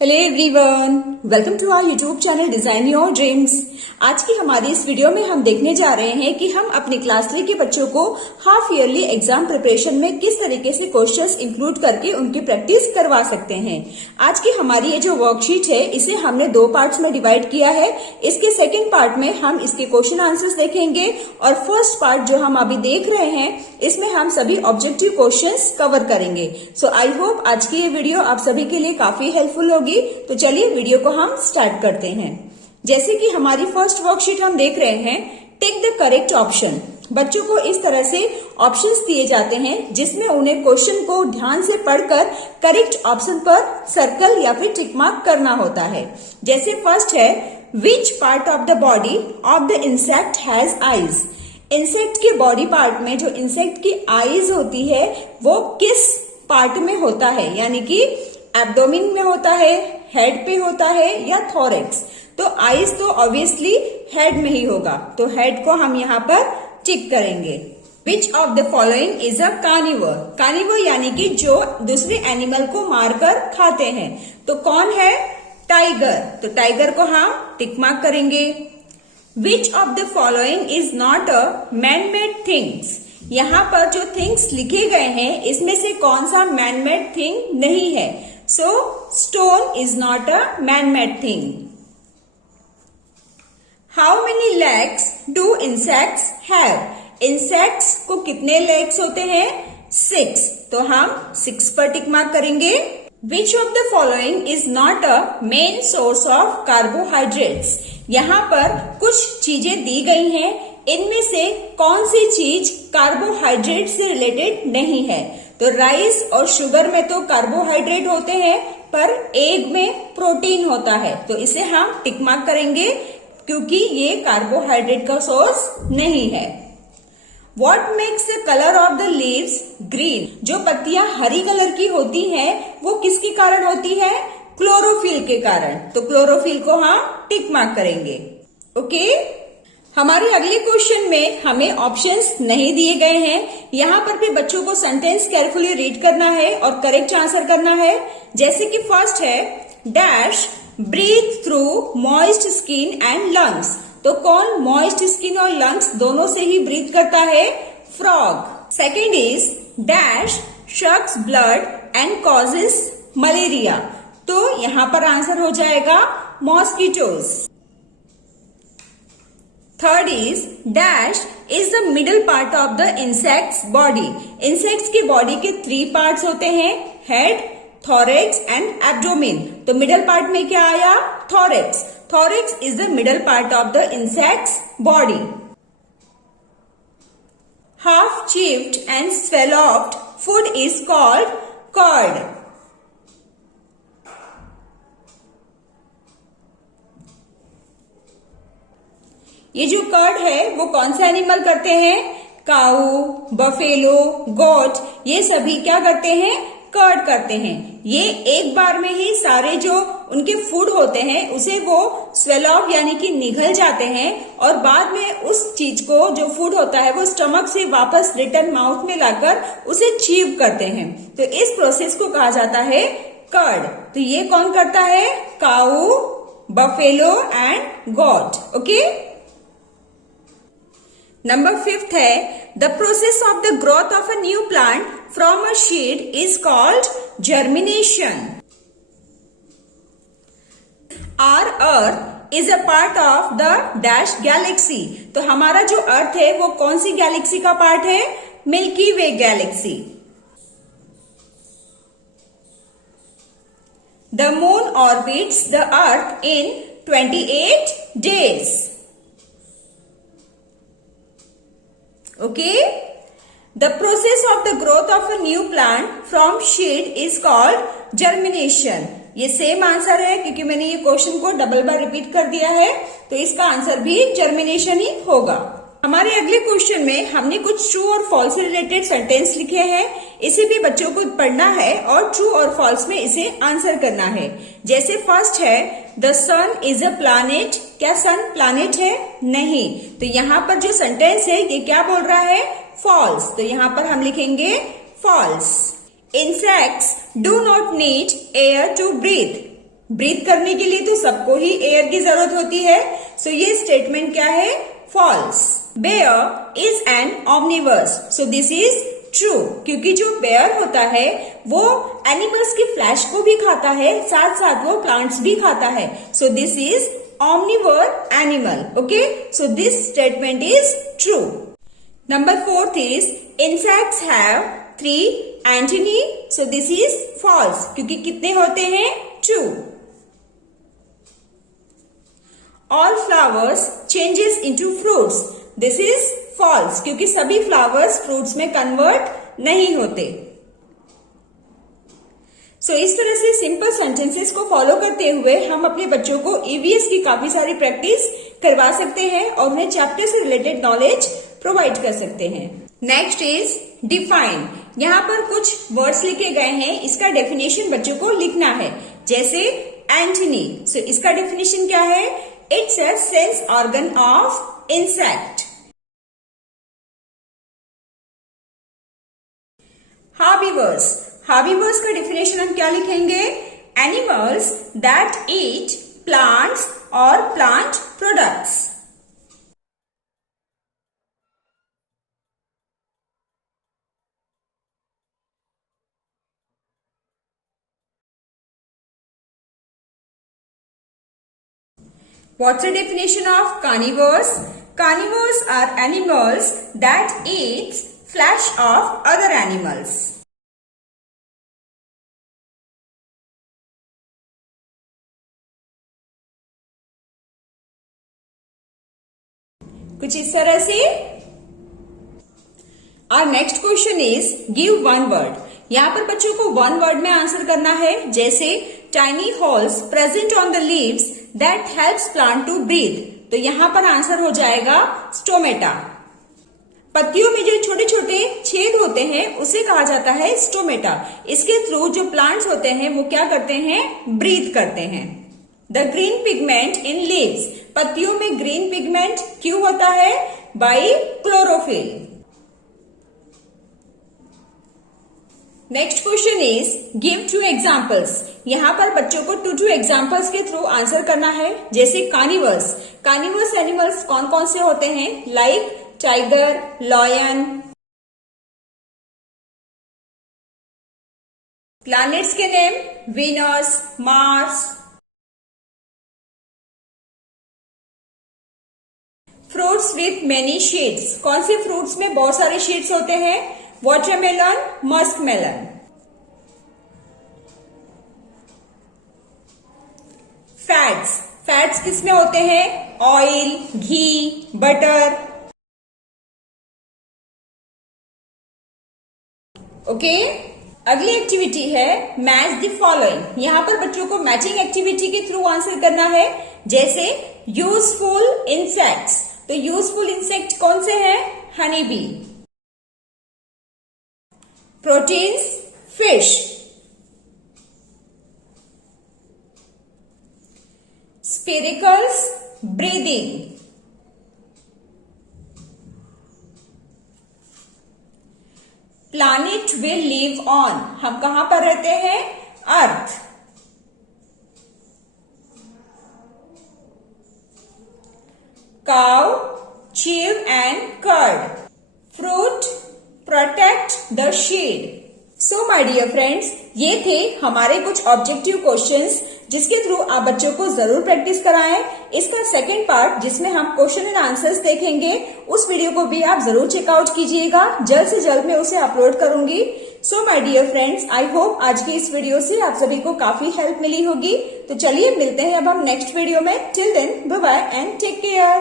Hello everyone, welcome to our YouTube channel design your dreams. आज की हमारी इस वीडियो में हम देखने जा रहे हैं कि हम अपने क्लास 3 के बच्चों को हाफ ईयरली एग्जाम प्रिपरेशन में किस तरीके से क्वेश्चंस इंक्लूड करके उनकी प्रैक्टिस करवा सकते हैं। आज की हमारी ये जो वर्कशीट है इसे हमने 2 पार्ट्स में डिवाइड किया है। इसके सेकेंड पार्ट में हम इसके क्वेश्चन आंसर्स देखेंगे और फर्स्ट पार्ट जो हम अभी देख रहे हैं इसमें हम सभी ऑब्जेक्टिव क्वेश्चंस कवर करेंगे। सो आई होप आज की ये वीडियो आप सभी के लिए काफी हेल्पफुल होगी। तो चलिए वीडियो को हम स्टार्ट करते हैं। जैसे कि हमारी फर्स्ट वर्कशीट हम देख रहे हैं, टेक द करेक्ट ऑप्शन। बच्चों को इस तरह से ऑप्शंस दिए जाते हैं जिसमें उन्हें क्वेश्चन को ध्यान से पढ़कर करेक्ट ऑप्शन पर सर्कल या फिर टिक मार्क करना होता है। जैसे फर्स्ट है, which part of the body of the insect has eyes. Insect के बॉडी पार्ट में जो इंसेक्ट की आईज होती है वो किस पार्ट में होता है, यानी कि एब्डोमिन में होता है, हेड पे होता है या थोरेक्स। तो आईज तो ऑब्वियसली हेड में ही होगा, तो हेड को हम यहाँ पर टिक करेंगे। Which of the following is a carnivore. Carnivore यानी कि जो दूसरे एनिमल को मारकर खाते हैं। तो कौन है? टाइगर। तो टाइगर को हम टिक मार्क करेंगे। Which of the following is not a man made things. यहाँ पर जो थिंग्स लिखे गए हैं इसमें से कौन सा मैन मेड थिंग नहीं है। So, stone is not a man-made thing. How many legs do insects have? Insects को कितने legs होते हैं? 6. तो हम 6 पर टिक मार्क करेंगे। Which of the following is not a main source of carbohydrates? यहाँ पर कुछ चीजें दी गई हैं, इनमें से कौन सी चीज कार्बोहाइड्रेट से रिलेटेड नहीं है। तो राइस और शुगर में तो कार्बोहाइड्रेट होते हैं पर एग में प्रोटीन होता है, तो इसे हम टिक मार्क करेंगे क्योंकि ये कार्बोहाइड्रेट का सोर्स नहीं है। What makes the color of the leaves green? जो पत्तियां हरी कलर की होती हैं वो किसके कारण होती है? क्लोरोफिल के कारण। तो क्लोरोफिल को हम टिक मार्क करेंगे। ओके, हमारे अगले क्वेश्चन में हमें ऑप्शंस नहीं दिए गए हैं। यहाँ पर भी बच्चों को सेंटेंस केयरफुली रीड करना है और करेक्ट आंसर करना है। जैसे कि फर्स्ट है, dash breathe through moist skin and lungs. तो कौन मॉइस्ट स्किन और लंग्स दोनों से ही ब्रीथ करता है? Frog. Second is dash sucks blood and causes malaria. तो यहाँ पर आंसर हो जाएगा mosquitoes. Third is dash is the middle part of the insects body. Insects की बॉडी के 3 पार्ट्स होते हैं, हेड, थोरेक्स एंड एब्डोमिन। तो मिडल पार्ट में क्या आया? Thorax. Thorax is the middle part of the insects body. Half chewed and swallowed food is called curd. ये जो कर्ड है वो कौन सा एनिमल करते हैं? काऊ, बफेलो, गोट, ये सभी क्या करते हैं? कर्ड करते हैं। ये एक बार में ही सारे जो उनके फूड होते हैं उसे वो स्वेलॉप यानी कि निगल जाते हैं और बाद में उस चीज को जो फूड होता है वो स्टमक से वापस रिटर्न माउथ में लाकर उसे चीव करते हैं। तो इस प्रोसेस को कहा जाता है कर्ड। तो ये कौन करता है? Cow, buffalo and goat. Okay, number 5 है, the process of the growth of a new plant from a seed is called germination. Our earth is a part of the dash galaxy. तो हमारा जो earth है वो कौन सी galaxy का part है? Milky way galaxy. The moon orbits the earth in 28 days. Okay, the process of the growth of a new plant from seed is called germination. ये सेम आंसर है क्योंकि मैंने ये क्वेश्चन को डबल बार repeat कर दिया है, तो इसका आंसर भी जर्मिनेशन ही होगा। हमारे अगले क्वेश्चन में हमने कुछ ट्रू और फॉल्स से रिलेटेड सेंटेंस लिखे हैं। इसे भी बच्चों को पढ़ना है और ट्रू और फॉल्स में इसे आंसर करना है। जैसे फर्स्ट है, the sun is a planet. क्या सन प्लैनेट है? नहीं। तो यहाँ पर जो सेंटेंस है ये क्या बोल रहा है? फॉल्स। तो यहाँ पर हम लिखेंगे false. Insects do not need air to breathe. Breathe करने के लिए तो सबको ही एयर की जरूरत होती है। सो ये स्टेटमेंट क्या है? False. Bear is an omnivore, so this is true, क्योंकि जो बेयर होता है वो एनिमल्स की फ्लैश को भी खाता है, साथ साथ वो प्लांट्स भी खाता है। सो this is omnivore animal. Okay, so this statement is true. Number 4 is insects have 3 antennae, so this is false, क्योंकि कितने होते हैं? 2. All flowers changes into fruits, this is false, क्योंकि सभी flowers fruits में convert नहीं होते। सो इस तरह से सिंपल सेंटेंसेस को फॉलो करते हुए हम अपने बच्चों को ईवीएस की काफी सारी प्रैक्टिस करवा सकते हैं और उन्हें चैप्टर से रिलेटेड नॉलेज प्रोवाइड कर सकते हैं। Next is define. यहाँ पर कुछ वर्ड्स लिखे गए हैं, इसका डेफिनेशन बच्चों को लिखना है। जैसे एंटनी, सो इसका डेफिनेशन क्या है? It's a sense organ of insect. Herbivores, herbivores का डेफिनेशन हम क्या लिखेंगे? एनिमल्स दैट ईट प्लांट्स और plant products. What's the definition of carnivores? Carnivores are animals that eat flesh of other animals. कुछ इस तरह से। Our next question is give one word. यहाँ पर बच्चों को वन वर्ड में आंसर करना है। जैसे tiny holes present on the leaves that helps plant to breathe, तो यहाँ पर आंसर हो जाएगा स्टोमेटा। पत्तियों में जो छोटे छोटे छेद होते हैं उसे कहा जाता है स्टोमेटा। इसके थ्रू जो प्लांट्स होते हैं वो क्या करते हैं? ब्रीथ करते हैं। The green pigment in leaves, पत्तियों में ग्रीन पिगमेंट क्यों होता है? By chlorophyll. Next question is give 2 examples. यहाँ पर बच्चों को 2 एग्जाम्पल्स के थ्रू आंसर करना है। जैसे कार्निवर्स, कार्निवर्स एनिमल्स कौन कौन से होते हैं? Like tiger, lion. प्लैनेट्स के name Venus, Mars. Fruits with many shades, कौन से फ्रूट्स में बहुत सारे शेड्स होते हैं? Watermelon, muskmelon. फैट्स, फैट्स किसमें होते हैं? ऑयल, घी, बटर। ओके, अगली एक्टिविटी है मैच द फॉलोइंग। यहां पर बच्चों को मैचिंग एक्टिविटी के थ्रू आंसर करना है। जैसे यूजफुल इंसेक्ट्स, तो यूजफुल इंसेक्ट कौन से हैं? Honey bee. Proteins, fish. Spiracles, breathing. Planet will live on, हम कहां पर रहते हैं? Earth. Cow, chew and curd. Fruit, protect the shade. So my dear friends, ये थे हमारे कुछ ऑब्जेक्टिव क्वेश्चंस जिसके थ्रू आप बच्चों को जरूर प्रैक्टिस कराएं। इसका सेकंड पार्ट जिसमें हम क्वेश्चन एंड आंसर्स देखेंगे, उस वीडियो को भी आप जरूर चेकआउट कीजिएगा। जल्द से जल्द मैं उसे अपलोड करूंगी। So my dear friends, I hope आज की इस वीडियो से आप सभी को काफी हेल्प मिली होगी। तो चलिए मिलते हैं अब हम नेक्स्ट वीडियो में। Till then bye bye and take care.